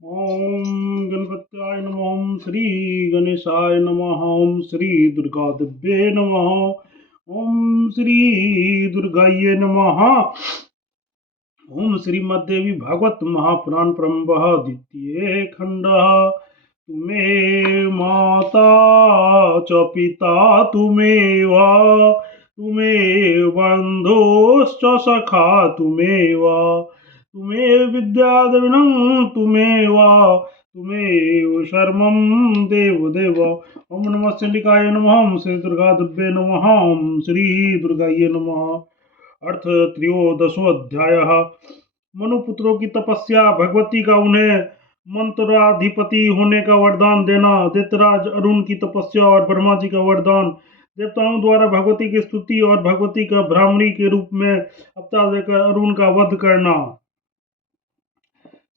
ओम गणपत्याय नमः। ओम श्री गणेशाय नमः। ओम श्री दुर्गा दिव्ये नमः। ओम श्री दुर्गाये नमः। ओम श्रीमद्देवी भागवत महापुराण परम्बः द्वितीय खंड। तुमेव माता च पिता तुमेव, तुमेव बन्धुश्च सखा तुमेव, तुमेव विद्याद्रविणं तुमेव, तुमेव शर्मं देवदेव। ओम नमः चंडिकाय नमः। ओम श्री दुर्गा दिव्ये नमः। ओम श्री दुर्गाये नमः। अर्थ त्रयोदशोऽध्याय। मनुपुत्रों की तपस्या, भगवती का उन्हें मंत्राधिपति होने का वरदान देना, दैत्यराज अरुण की तपस्या और ब्रह्मा जी का वरदान, देवताओं द्वारा भगवती की स्तुति और भगवती का ब्राह्मणी के रूप में अवतार लेकर अरुण का वध करना।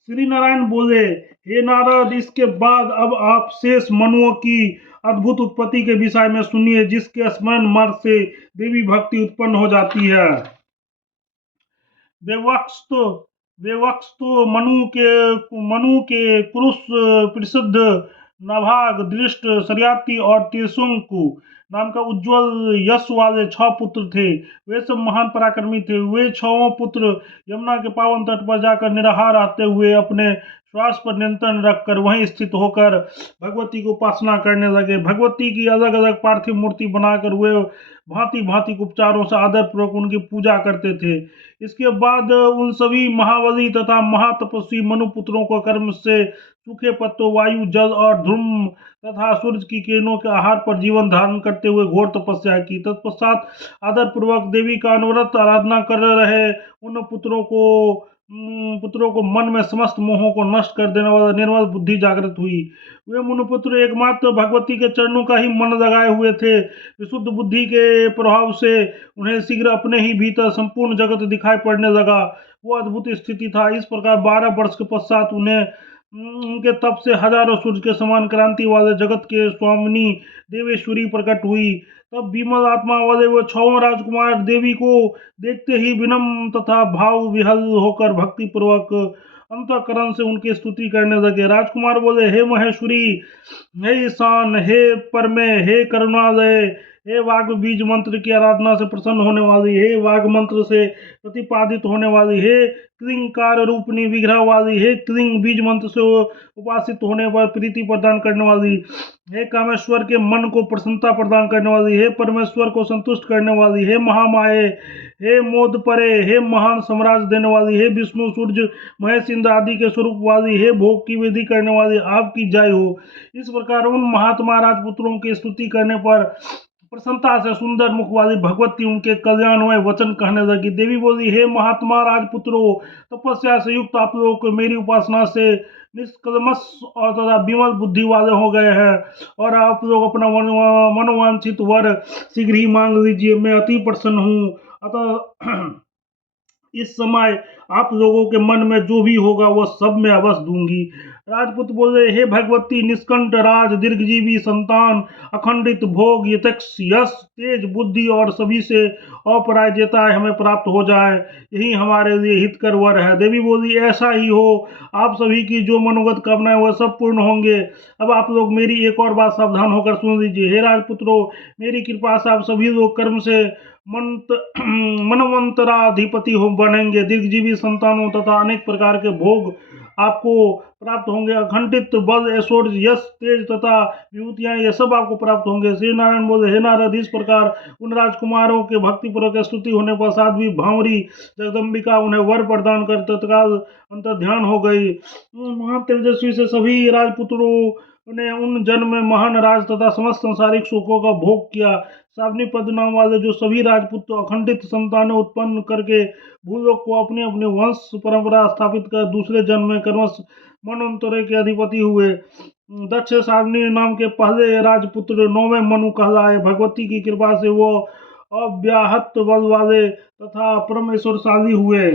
श्री नारायण बोले, हे नारद, इसके बाद अब आप शेष मनुओं की अद्भुत उत्पत्ति के विषय में सुनिए, जिसके स्मरण मार्ग से देवी भक्ति उत्पन्न हो जाती है। वेवक्स्तो वेवक्स्तो मनु के पुरुष प्रसिद्ध नाभाग, दृष्ट, शर्याती और त्रिशंकु नाम का उज्जवल यश वाले 6 पुत्र थे। वे सब महान पराक्रमी थे। वे 6 पुत्र यमुना के पावन तट पर जाकर निराहार रहते हुए अपने श्वास पर नियंत्रण रखकर वहीं स्थित होकर भगवती को उपासना करने लगे। भगवती की अलग अलग पार्थिव मूर्ति बनाकर वे भांति भांति के उपचारों से आदर पूर्वक उनकी पूजा करते थे। इसके बाद उन सभी महाबली तथा महातपस्वी मनुपुत्रों को कर्म से सूखे पत्तों, वायु, जल और धूम तथा सूर्य की किरणों के आहार पर जीवन धारण करते हुए घोर तपस्या की। तत्पश्चात आदर पूर्वक देवी का अनवरत आराधना कर रहे उन पुत्रों को मन में समस्त मोहों को नष्ट कर देने वाला निर्मल बुद्धि जागृत हुई। वे मुनिपुत्र एकमात्र भगवती के चरणों का ही मन लगाए हुए थे। विशुद्ध बुद्धि के प्रभाव से उन्हें शीघ्र अपने ही भीतर संपूर्ण जगत दिखाई पड़ने लगा। वो अद्भुत स्थिति था। इस प्रकार 12 वर्ष के पश्चात उन्हें उनके तप से हजारों सूर्य के समान क्रांति वाले जगत के स्वामिनी देवेश्वरी प्रकट हुई। तब विमल आत्मा वाले वो 6 राजकुमार देवी को देखते ही विनम्र तथा भाव विहल होकर भक्ति पूर्वक अंतःकरण से उनकी स्तुति करने लगे। राजकुमार बोले, हे महेश्वरी, हे ईशान, हे परमे, हे करुणालय, हे वाग बीज मंत्र की आराधना से प्रसन्न होने वाली, हे वाग मंत्र से प्रतिपादित होने वाली, हे क्लिंकार रूपनी विग्रह वाली, हे क्लिंग बीज मंत्र से उपासित होने पर प्रीति प्रदान करने वाली, हे कामेश्वर के मन को प्रसन्नता प्रदान करने वाली, हे परमेश्वर को संतुष्ट करने वाली, हे महामाये, हे मोद परे, हे महान सम्राट देने वाली, हे विष्णु, सूर्य, महेश, इंद्र आदि के स्वरूप वाली, हे भोग की विधि करने वाली, आपकी जय हो। इस प्रकार उन महात्मा राजपुत्रों की स्तुति करने पर प्रसन्नता से सुंदर मुख वाली भगवती उनके कल्याणमय वचन कहने लगी। देवी बोली, हे महात्मा राजपुत्रों, तपस्या से युक्त आप लोगों को मेरी उपासना से निष्कलमश और तथा विमल बुद्धि वाले हो गए हैं, और आप लोग अपना मनोवांछित वर शीघ्र ही मांग लीजिए। मैं अति प्रसन्न हूँ। अतः इस समय आप लोगों के मन में जो भी होगा वह सब मैं अवश्य दूंगी। राजपुत बोले, हे भगवती, निष्कंठ राज, दीर्घजीवी संतान, अखंडित भोग, यथक्ष यश, तेज बुद्धि और सभी से अपराजिता हमें प्राप्त हो जाए, यही हमारे लिए हितकर वर है। देवी बोली, ऐसा ही हो। आप सभी की जो मनोगत कामनाएं वह सब पूर्ण होंगे। अब आप लोग मेरी एक और बात सावधान होकर सुन लीजिए। हे राजपुत्रों, मेरी कृपा से आप सभी लोग कर्म से मनवंतराधिपति हो बनेंगे। दीर्घजीवी संतानों तथा अनेक प्रकार के भोग आपको प्राप्त होंगे। अखंडित बल, ऐश्वर्य, यश, तेज तथा विभूतियां, ये सब आपको प्राप्त होंगे। श्री नारायण बोले, हे नारद, इस प्रकार उन राजकुमारों के भक्तिपूर्वक स्तुति होने पर साध्वी भांवरी जगदम्बिका उन्हें वर प्रदान कर तत्काल अंतर ध्यान हो गई। महान तेजस्वी से सभी राजपुत्रों ने उन जन्म में महान राज तथा समस्त संसारिक सुखों का भोग किया। सावनी पद नाम वाले जो सभी राजपुत्र अखंडित संतानें उत्पन्न करके भूलोक को अपने अपने वंश परंपरा स्थापित कर दूसरे जन्म में कर्मश मनवंतरे के अधिपति हुए। दक्ष सावनी नाम के पहले राजपुत्र 9वें मनु कहलाए। भगवती की कृपा से वो अव्याहत बल वाले तथा परमेश्वरशाली हुए।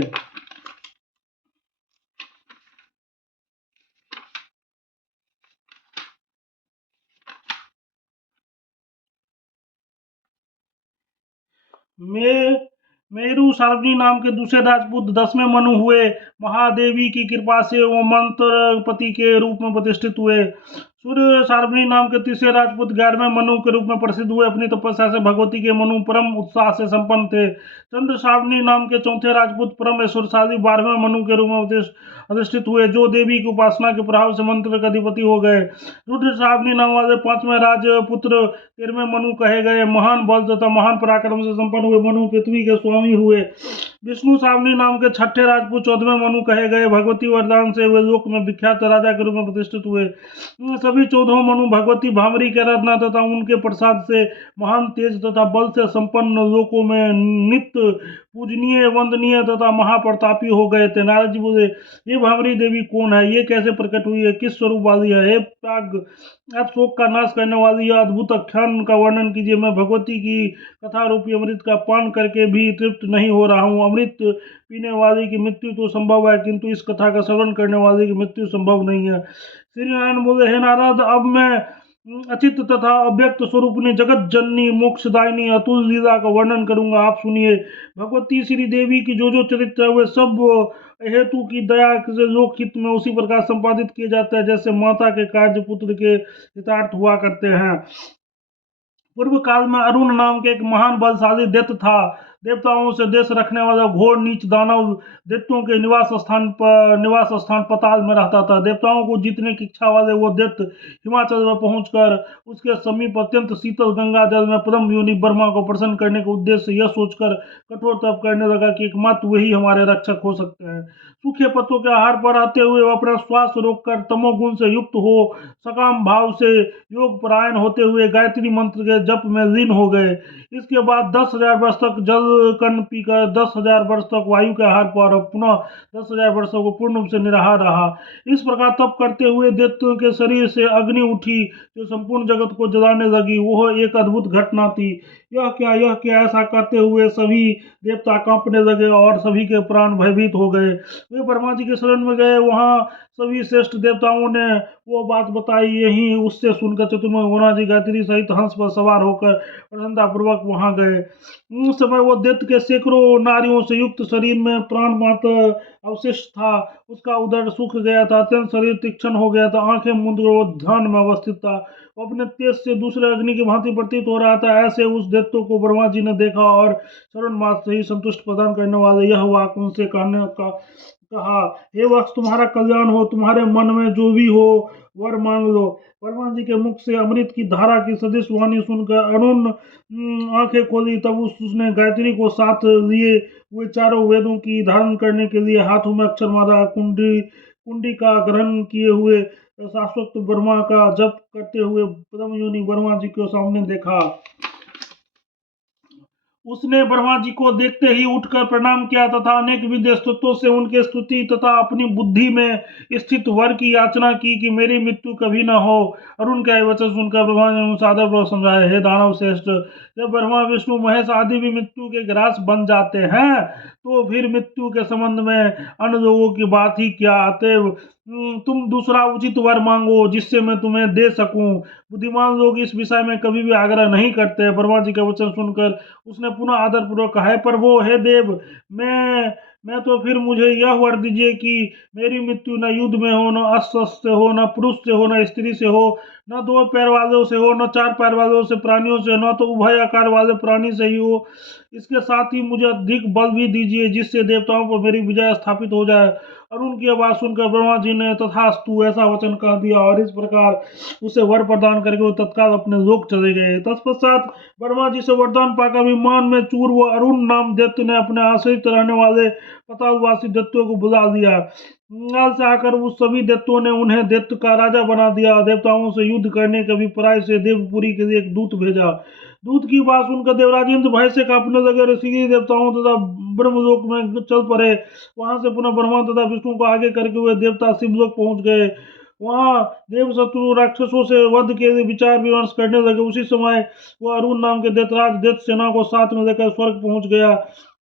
मैं मेरु सार्वजनी नाम के दूसरे राजपूत 10वें मनु हुए। महादेवी की कृपा से वो मंत्रपति के रूप में प्रतिष्ठित हुए। सूर्य सार्वजनी नाम के तीसरे राजपूत 11वें मनु के रूप में प्रसिद्ध हुए। अपनी तपस्या से भगवती के मनु परम उत्साह से संपन्न थे। चंद्र सार्वजनी नाम के चौथे राजपूत परम ऐश्वर्यशाली 12वें मनु के रूप में अधिष्ठित हुए, जो देवी की उपासना के प्रभाव से मंत्र का अधिपति हो गए। रुद्र सार्वजनी नाम वाले 5वें राजपुत्र 13वें मनु कहे गए। महान बल तथा महान पराक्रम से संपन्न हुए मनु पृथ्वी के स्वामी हुए। विष्णु सावनी नाम के छठे राजपूत 14वें मनु कहे गए। भगवती वरदान से वे लोक में विख्यात राजा के रूप में प्रतिष्ठित हुए। सभी 14 मनु भगवती भामरी की आराधना तथा उनके प्रसाद से महान तेज तथा बल से संपन्न लोकों में नित्य पूजनीय, वंदनीय तथा महाप्रतापी हो गए थे। नारद जी बोले, ये भामरी देवी कौन है? ये कैसे प्रकट हुई है? किस स्वरूप वाली है? हे प्राग, आप शोक का नाश करने वाली यह अद्भुत आख्यान का वर्णन कीजिए। मैं भगवती की कथा रूपी अमृत का पान करके भी तृप्त नहीं हो रहा हूँ। अमृत पीने वाले की मृत्यु तो संभव है, किंतु इस कथा का श्रवण करने वाले की मृत्यु संभव नहीं है। श्री नारायण बोले, हे नारद, अब मैं अचित तथा अव्यक्त स्वरूपनी जगत जननी मोक्षदायिनी अतुल लीला का वर्णन करूंगा, आप सुनिए। भगवती श्री देवी की जो चरित्र है वे सब हेतु की दया से लोकहित में उसी प्रकार संपादित किए जाते हैं जैसे माता के कार्य पुत्र के हितार्थ हुआ करते हैं। पूर्व काल में अरुण नाम के एक महान बलशाली दैत्य था। देवताओं से देश रखने वाला घोर नीच दानव दैत्यों के निवास स्थान पताल में रहता था। देवताओं को जीतने की इच्छा वाले वो दैत्य हिमाचल में पहुंचकर उसके समीप अत्यंत शीतल गंगा जल में परम योनि ब्रह्मा को प्रसन्न करने के उद्देश्य से यह सोचकर कठोर तप करने लगा कि एकमात्र वही हमारे रक्षक हो सकते हैं। सूखे पत्तों के आहार पर रहते हुए वह अपना श्वास रोककर तमोगुण से युक्त हो सकाम भाव से योग परायण होते हुए गायत्री मंत्र के जप में लीन हो गए। इसके बाद 10,000 वर्ष तक जल कण पीकर 10,000 वर्ष तक वायु के आहार पर पुनः 10,000 वर्षों को पूर्ण रूप से निराहार रहा। इस प्रकार तप करते हुए दैत्यों के शरीर से अग्नि उठी जो संपूर्ण जगत को जलाने लगी। वह एक अद्भुत घटना थी। यह क्या ऐसा करते हुए सभी देवता कांपने लगे और सभी के प्राण भयभीत हो गए। वे ब्रह्मा जी के शरण में गए। वहां सभी श्रेष्ठ देवताओं ने वो बात बताई। यही उससे सुनकर चतुर्मुख ब्रह्मा जी गायत्री सहित हंस पर सवार होकर प्रसन्नता पूर्वक वहां गए। उस समय वो दैत्य के सैकड़ों नारियों से युक्त शरीर में प्राण मात्र अवशिष्ट था। उसका उदर सूख गया था, अत्यंत शरीर तीक्ष्ण हो गया था, आंखें मूंद कर वो ध्यान में अवस्थित था। वो अपने तेज से दूसरे अग्नि की भांति प्रतीत हो रहा था। ऐसे उस दैत्य को ब्रह्मा जी ने देखा और श्रवण मात्र से ही संतुष्ट प्रदान करने वाले यह वाक उनसे कहा, हे वत्स, तुम्हारा कल्याण हो, तुम्हारे मन में जो भी हो वर मांग लो। ब्रह्मा जी के मुख से अमृत की धारा की सदृश वाणी सुनकर अरुण आंखें खोली। तब उसने गायत्री को साथ लिए हुए चारों वेदों की धारण करने के लिए हाथों में अक्षर माला कुंडी का ग्रहण किए हुए शाश्वत ब्रह्मा का जप करते हुए परम योनि ब्रह्मा जी को सामने देखा। उसने ब्रह्मा जी को देखते ही उठकर प्रणाम किया तथा अनेक विधि स्तुतियों से उनके स्तुति तथा अपनी बुद्धि में स्थित वर की याचना की कि मेरी मृत्यु कभी न हो। अरुण का वचन सुनकर ब्रह्मा ने सादर पूर्वक समझाया, हे दानव श्रेष्ठ, जब ब्रह्मा विष्णु महेश आदि भी मृत्यु के ग्रास बन जाते हैं तो फिर मृत्यु के संबंध में अन्य लोगों की बात ही क्या। अतएव तुम दूसरा उचित वर मांगो जिससे मैं तुम्हें दे सकूं। बुद्धिमान लोग इस विषय में कभी भी आग्रह नहीं करते। ब्रह्मा जी का वचन सुनकर उसने पुनः आदर पूर्वक कहा, है प्रभु, हे देव, मैं तो फिर मुझे यह वर दीजिए कि मेरी मृत्यु न युद्ध में हो, न अस्त्र से हो, न पुरुष से हो, न स्त्री से हो, न 2 पैर वालों से हो, न 4 पैर वालों से प्राणियों से, न तो उभय आकार वाले प्राणी से ही हो। इसके साथ ही मुझे अधिक बल भी दीजिए जिससे देवताओं पर मेरी विजय स्थापित हो जाए। अरुण की आवाज सुनकर ब्रह्मा जी ने तथास्तु ऐसा वचन कह दिया और इस प्रकार उसे वर प्रदान करके वो तत्काल अपने लोक चले गए। तत्पश्चात ब्रह्मा जी से वरदान पाकर विमान में चूर व अरुण नाम दैत्य ने अपने आश्रित रहने वाले पतालवासी दैत्यों को बुला लिया। काल से आकर उस सभी दैत्यों ने उन्हें दैत्य का राजा बना दिया। देवताओं से युद्ध करने के अभिप्राय से देवपुरी के लिए एक दूत भेजा। दूत की बात सुनकर देवराज इंद्र भय से कांपने लगे। ऋषि देवताओं तथा ब्रह्मलोक में चल पड़े। वहां से पुनः ब्रह्मा तथा विष्णु को आगे करके हुए देवता शिवलोक पहुंच गए। वहां देव शत्रु राक्षसों से वध के लिए विचार विमर्श करने लगे। उसी समय वह अरुण नाम के दैत्यराज दैत्य सेना को साथ में लेकर स्वर्ग पहुंच गया।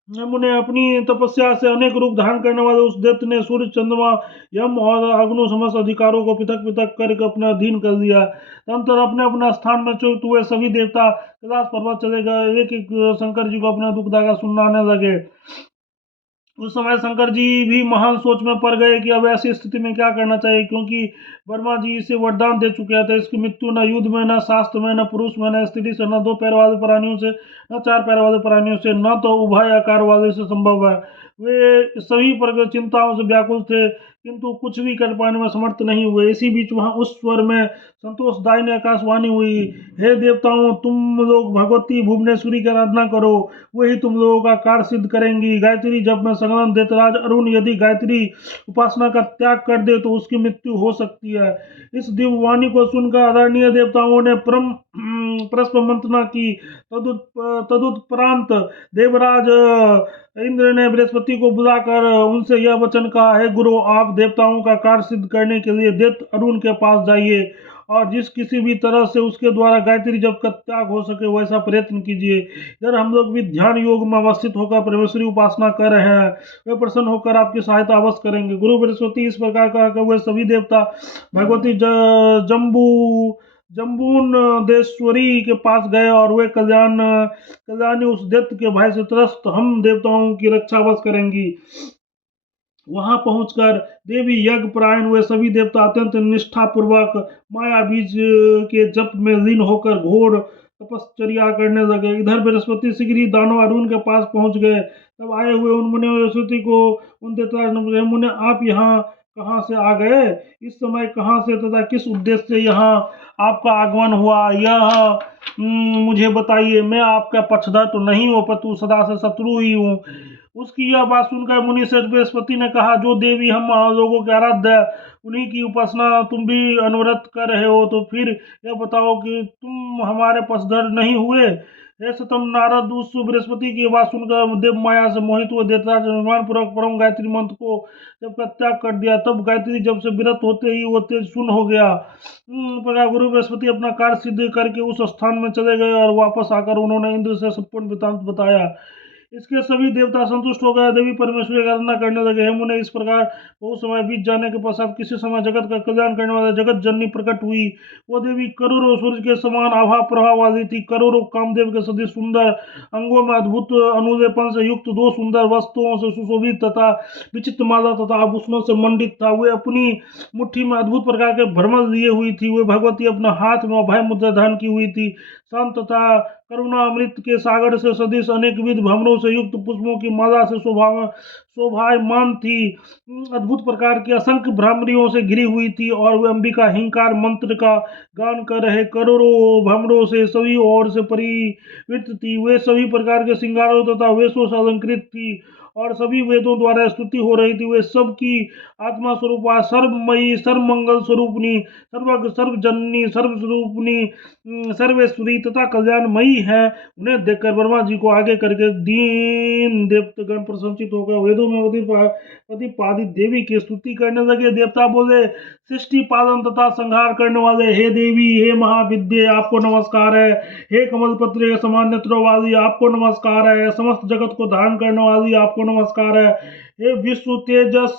मुने अपनी तपस्या से अनेक रूप धारण करने वाले उस दैत्य ने सूर्य, चंद्रमा, यम और अग्नि समस्त अधिकारों को पृथक पृथक करके अपने अधीन कर दिया। तदनंतर अपने अपने स्थान में च्युत हुए सभी देवता कैलाश पर्वत चले गए। एक एक शंकर जी को अपना दुखदागा सुनाने लगे। उस समय शंकर जी भी महान सोच में पड़ गए कि अब ऐसी स्थिति में क्या करना चाहिए, क्योंकि ब्रह्मा जी इसे वरदान दे चुके थे इसकी मृत्यु न युद्ध में, न शास्त्र में, न पुरुष में, न स्त्री से, न दो पैर वाले प्राणियों से, न चार पैर वाले प्राणियों से, न तो उभय आकार वाले से संभव है। वे सभी प्रकार चिंताओं से व्याकुल थे, किंतु कुछ भी कर पाने में समर्थ नहीं हुए। इसी बीच वहां उस स्वर में संतोषदायी आकाशवाणी हुई, हे देवताओं, तुम लोग भगवती भुवनेश्वरी की आराधना करो, वही तुम लोगों का कार्य सिद्ध करेंगी। गायत्री जब में संग्राम दैत्यराज अरुण यदि गायत्री उपासना का त्याग कर दे तो उसकी मृत्यु हो सकती है। इस दिव्य वाणी को सुनकर आदरणीय देवताओं ने परस्पर मंत्रणा की। तदुपरांत देवराज इंद्र ने बृहस्पति को बुलाकर उनसे यह वचन कहा, हे गुरु, आप देवताओं का कार्य सिद्ध करने के लिए दैत्य अरुण के पास जाइए और जिस किसी भी तरह से उसके द्वारा गायत्री जप का त्याग हो सके वैसा प्रयत्न कीजिए। इधर हम लोग भी ध्यान योग में अवस्थित होकर परमेश्वरी उपासना कर रहे हैं, वे प्रसन्न होकर आपकी सहायता अवश्य करेंगे। गुरु बृहस्पति इस प्रकार कहकर वे सभी देवता भगवती जम्बून देश्वरी के पास गए और वे कल्याणी उस दैत्य के भय से त्रस्त हम देवताओं की रक्षा अवश्य करेंगी। वहां पहुंचकर देवी यज्ञ परायण हुए सभी देवता अत्यंत निष्ठा पूर्वक माया बीज के जप में लीन होकर घोर तपश्चर्या करने लगे। इधर बृहस्पति शीघ्र ही दानव अरुण के पास पहुंच गए। तब आए हुए उन मुनि बृहस्पति को उन देवता ने पूछा, मुने आप यहाँ कहाँ से आ गए? इस समय कहाँ से तथा किस उद्देश्य से यहाँ आपका आगमन हुआ, यह मुझे बताइए। मैं आपका पक्षधर तो नहीं हूँ, परंतु सदा से शत्रु ही हूँ। उसकी यह बात सुनकर मुनि श्रेष्ठ बृहस्पति ने कहा, जो देवी हम लोगों के आराध्य उन्हीं की उपासना तुम भी अनवरत कर रहे हो, तो फिर यह बताओ कि तुम हमारे पक्षधर नहीं हुए? हे सतम नारद, उस बृहस्पति की बात सुनकर देव माया से मोहित हुए देवराज निर्माण पूर्वक परम गायत्री मंत्र को जब का त्याग कर दिया। तब गायत्री जब से विरत होते ही वो तेज शून्य हो गया। प्रकार गुरु बृहस्पति अपना कार्य सिद्ध करके उस स्थान में चले गए और वापस आकर उन्होंने इंद्र से संपूर्ण वृत्तांत बताया। इसके सभी देवता संतुष्ट हो गए, देवी परमेश्वरी की आराधना करने लगे। हे मुने, इस प्रकार बहुत समय बीत जाने के पश्चात किसी समय जगत का कल्याण करने वाले जगत जननी प्रकट हुई। वो देवी करोड़ों सूर्य के समान आभा प्रभाव वाली थी। करोड़ों कामदेव के सदी सुंदर अंगों में अद्भुत अनुलेपन से युक्त दो सुंदर वस्तुओं से सुशोभित तथा विचित्र माला तथा आभूषणों से मंडित था। वे अपनी मुट्ठी में अद्भुत प्रकार के भ्रमर लिए हुई थी। वे भगवती अपने हाथ में अभय मुद्रा धारण की हुई थी। शांत तथा करुणा अमृत के सागर से सदृश अनेक विध भ्रमरों से युक्त पुष्पों की माला से शोभायमान थी। अद्भुत प्रकार की असंख्य भ्रामरियों से घिरी हुई थी और वे अंबिका हिंकार मंत्र का गान कर रहे करोड़ों भ्रमरों से सभी ओर से परिवृत थी। वे सभी प्रकार के श्रृंगारों तथा वेशों से अलंकृत थी और सभी वेदों द्वारा स्तुति हो रही थी। वे सबकी आत्मा स्वरूप सर्वमयी, सर्वमंगल स्वरूपनी, सर्वज्ञ, सर्वजननी, सर्वस्वरूपनी, सर्वेश्वरी तथा कल्याणमयी है। उन्हें देखकर ब्रह्मा जी को आगे करके दीन देवतागण प्रशंसित होकर वेदों में प्रतिपादित देवी की स्तुति करने लगे। देवता बोले, सृष्टि पालन तथा संहार करने वाले हे देवी, हे महाविद्ये, आपको नमस्कार है। हे कमलपत्र के समान नेत्रों वाली, आपको नमस्कार है। समस्त जगत को धारण करने वाली, आपको नमस्कार है। हे विश्व तेजस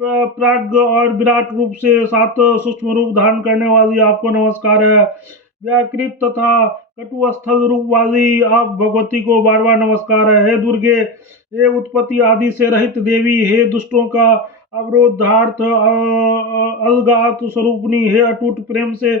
प्राज्ञ और विराट रूप से सात सूक्ष्म रूप धारण करने वाली, आपको नमस्कार है। व्याकृत तथा कटु स्थल रूप वाली आप भगवती को बार बार नमस्कार है। हे दुर्गे, हे उत्पत्ति आदि से रहित देवी, हे दुष्टों का अवरोधार्थ अलगात स्वरूपनी, हे अटूट प्रेम से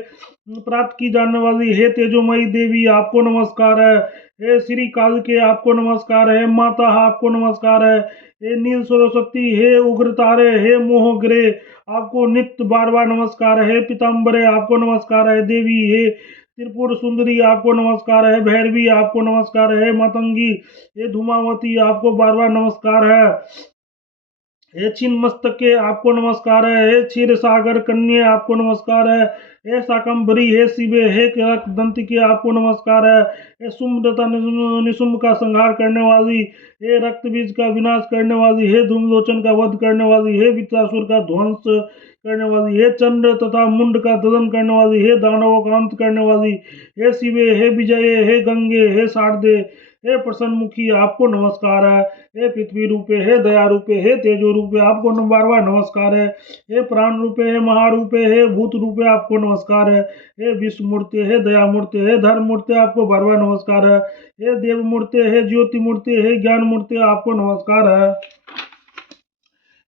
प्राप्त की जाने वाली, हे तेजोमयी देवी, आपको नमस्कार है। हे श्री काल के, आपको नमस्कार है। माता, आपको नमस्कार है। हे नील सरस्वती, हे उग्र तारे, हे मोह ग्रे, आपको नित्य बार बार नमस्कार है। पीताम्बरे, आपको नमस्कार है। देवी, हे त्रिपुर सुंदरी, आपको नमस्कार है। भैरवी, आपको नमस्कार है। मतंगी, हे धूमावती, आपको बार बार नमस्कार है। हे छिन्न मस्तके, आपको नमस्कार है। हे क्षीर सागर कन्या, आपको नमस्कार है। हे शाकंभरी, हे शिवे, हे दंतिके, आपको नमस्कार है। हे शुंभ तथा निशुंभ का संहार करने वाली, हे रक्त बीज का विनाश करने वाली, हे धूमलोचन का वध करने वाली, हे वित्रासुर का ध्वंस करने वाली, हे चंद्र तथा मुंड का दलन करने वाली, हे दानवों का अंत करने वाली, हे शिवे, हे विजय, हे गंगे, हे शारदे, हे प्रसन्न मुखी आपको नमस्कार है। हे पृथ्वी रूपे, हे दया रूपे, हे तेजो रूपे आपको बार बार नमस्कार है। हे प्राण रूपे, हे महारूपे, हे भूत रूपे आपको नमस्कार है। हे विष्णु मूर्ति, हे दया मूर्ति, हे धर्म मूर्ति आपको बार बार नमस्कार है। हे देव मूर्ति, हे ज्योति मूर्ति, हे ज्ञान मूर्ति आपको नमस्कार है।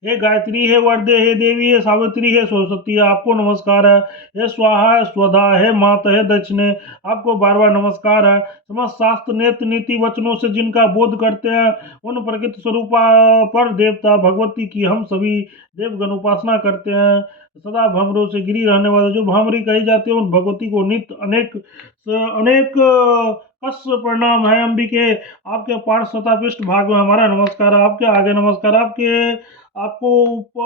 हे गायत्री, हे वर्दे, हे देवी, हे सावित्री, हे सरस्वती आपको नमस्कार है। हे स्वाहा, स्वधा, हे माता, हे दक्षिणे आपको बार बार नमस्कार है। समस्त शास्त्र नेत्र नीति वचनों से जिनका बोध करते हैं उन प्रकृति स्वरूप पर देवता भगवती की हम सभी देवगण उपासना करते हैं। सदा भ्रमरों से गिरी रहने वाले जो भ्रमरी कही जाती है उन भगवती को नित्य अनेक अनेक कस प्रणाम है। अंबिके आपके पार्श्व तथा पृष्ठ भाग में हमारा नमस्कार, आपके आगे नमस्कार, आपको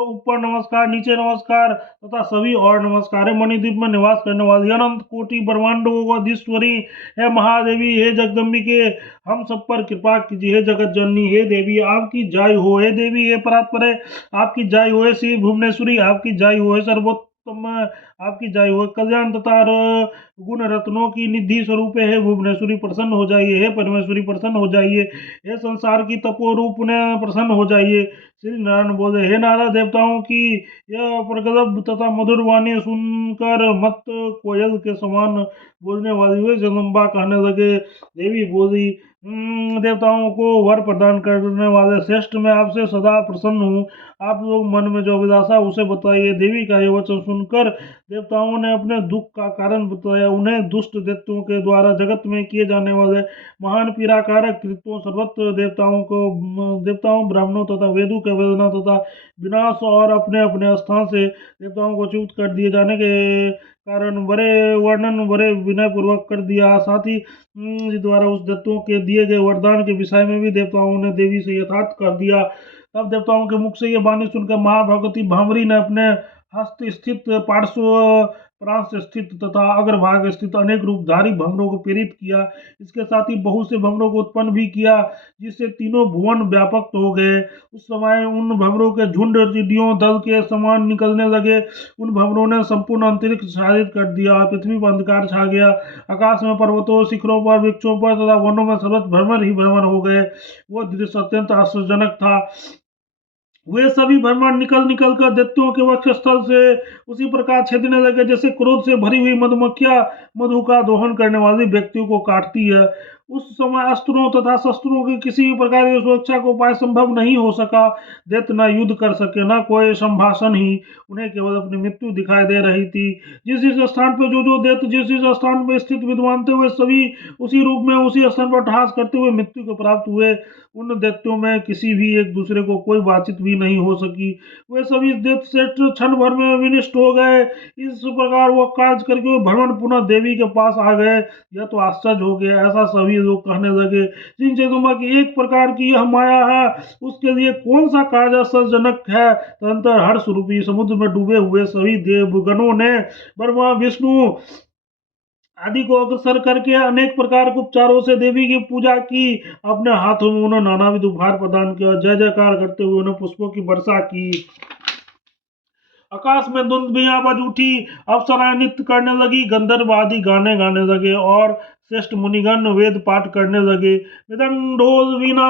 ऊपर नमस्कार, नीचे नमस्कार तथा सभी और नमस्कार है। मणिद्वीप में निवास करने वाली अनंत कोटि ब्रह्मांडों अधीश्वरी है महादेवी, हे जगदम्बिके हम सब पर कृपा कीजिए। हे जगत जननी, हे देवी आपकी जय हो। हे देवी, हे परात्परे आपकी जय हो। हे श्री भुवनेश्वरी आपकी जय हो। हे सर्वोत्तम आपकी जय हो। कल्याण तथा गुण रत्नों की निधि स्वरूप है भुवनेश्वरी प्रसन्न हो जाइए। हे परमेश्वरी प्रसन्न हो जाइए। हे संसार की तपो रूप ने प्रसन्न हो जाइए। श्री नारायण बोले, हे नारद देवताओं की यह प्रगल्भ तथा मधुर वाणी सुनकर मत कोयल के समान बोलने वाली हुए जगदम्बा कहने लगे। देवी बोली, देवताओं को वर प्रदान करने वाले श्रेष्ठ मैं आपसे सदा प्रसन्न हूँ। आप लोग मन में जो अभिलाषा उसे बताइए। देवी का यह वचन सुनकर देवताओं ने अपने दुख का कारण बताया। उन्हें दुष्ट दैत्यों के द्वारा जगत में किए जाने वाले महान पीड़ाकारक कृत्यों सर्वत्र देवताओं ब्राह्मणों तथा वेदों के वेदना तथा विनाश और अपने अपने स्थान से देवताओं को च्युत कर दिए जाने के कारण बड़े वर्णन बड़े विनय पूर्वक कर दिया। साथ ही द्वारा उस दैत्यों के दिए गए वरदान के विषय में भी देवताओं ने देवी से यथार्थ कर दिया। तब देवताओं के मुख से ये वाणी सुनकर महाभगवती भामरी ने अपने हस्त स्थित पार्श्व प्रांत स्थित तथा अग्रभाग स्थित अनेक रूपधारी भ्रमरों को प्रेरित किया। इसके साथ ही बहुत से भ्रमरों को उत्पन्न भी किया जिससे तीनों भुवन व्यापक हो गए। उस समय उन भ्रमरों के झुंड टिड्डियों दल के समान निकलने लगे। उन भ्रमरों ने संपूर्ण अंतरिक्ष छादित कर दिया। पृथ्वी पर अंधकार छा गया। आकाश में पर्वतों शिखरों पर वृक्षों पर तथा वनों में सर्वत्र भ्रमर ही भ्रमर हो गए। वो दृश्य अत्यंत आश्चर्यजनक था। वे सभी भ्रमण निकल निकल कर दैत्यों के वक्षस्थल से उसी प्रकार छेदने लगे जैसे क्रोध से भरी हुई मधुमक्खियां मधु का दोहन करने वाली व्यक्तियों को काटती है। उस समय अस्त्रों तथा शस्त्रों की किसी भी प्रकार की सुरक्षा को उपाय संभव नहीं हो सका। दैत्य न युद्ध कर सके न कोई संभाषण ही, उन्हें केवल अपनी मृत्यु दिखाई दे रही थी। जिस जिस स्थान पर जो दैत्य जिस जिस स्थान पर स्थित विद्वान थे वे सभी उसी रूप में उसी स्थान पर ठास करते हुए मृत्यु को प्राप्त हुए। उन दैत्यों में किसी भी एक दूसरे को कोई बातचीत भी नहीं हो सकी। वे सभी दैत्य श्रेष्ठ क्षण भर में विनिष्ट हो गए। इस प्रकार वो कार्य करके वो भ्रमण पुनः देवी के पास आ गए। यह तो आश्चर्य हो गया, ऐसा सभी लोग कहने लगे। जिन जगदम्बा की एक प्रकार की यह माया है उसके लिए कौन सा कार्य आश्चर्यजनक है। तदंतर हर्ष रूपी समुद्र में डूबे हुए सभी देवगणों ने ब्रह्मा विष्णु आदि को अग्रसर करके अनेक प्रकार के उपचारों से देवी की पूजा की। अपने हाथों में उन्होंने नानाविध उपहार प्रदान किया। जय जयकार करते हुए उन्हें पुष्पों की वर्षा की। आकाश में धुंध आवाज उठी। अप्सराएं नृत्य करने लगी। गंधर्व आदि गाने गाने लगे और श्रेष्ठ मुनिगण वेद पाठ करने लगे। मृदंग ढोल वीणा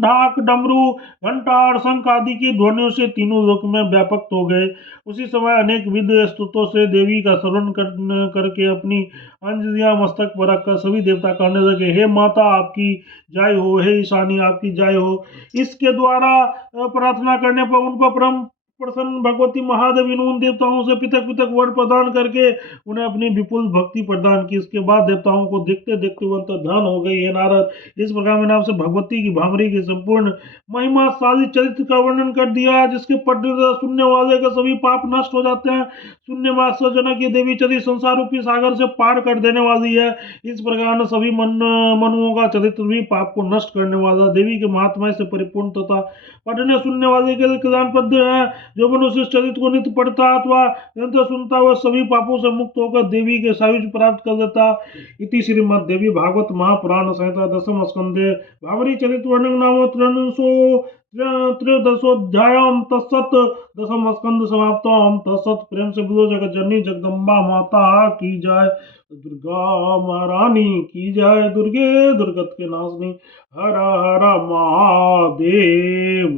ढाक डमरू घंटा और शंख आदि की ध्वनियों से तीनों लोक में व्यापक हो गए। उसी समय अनेक विध स्तुतों से देवी का श्रवण करके अपनी अंजलियां मस्तक पर रखकर सभी देवता कहने लगे, हे माता आपकी जय हो, हे ईशानी आपकी जय हो। इसके द्वारा प्रार्थना करने पर उन पर परम प्रसन्न भगवती महादेवी ने उन देवताओं से पृथक पृथक वर प्रदान करके उन्हें अपनी विपुल भक्ति प्रदान की। इसके बाद देवताओं को देखते देखते वो अंतर्ध्यान हो गई। हे नारद, इस प्रकार मैंने आपसे भगवती की भामरी की संपूर्ण महिमाशाली चरित्र का वर्णन कर दिया जिसके पढ़ने सुनने वाले के सभी पाप नष्ट हो जाते हैं। शून्य में आश्चर्यजनक ये देवी चरित्र संसार रूपी सागर से पार कर देने वाली है। इस प्रकार सभी मनुओं का चरित्र भी पाप को नष्ट करने वाला देवी के महात्मा से परिपूर्ण तथा पढ़ने सुनने वाले के लिए कल्याणप्रद है। जो मनुष्य इस चरित्र को नित्य पढ़ता अथवा निरंतर सुनता वह सभी पापों से मुक्त होकर देवी के सायुज्य प्राप्त कर देता। इति श्रीमद् देवी भागवत महापुराण संहिता दशम स्कंदे भावरी चरित्र वर्णन नाम त्रयोदशोऽध्यायः तत्सत् दशम स्कंद समाप्तम्। तत्सत्। प्रेम से बोलो जगत जननी जगदम्बा माता की जय, दुर्गा महारानी की जय, दुर्गे दुर्गत के नाशनी, हर हर महादेव।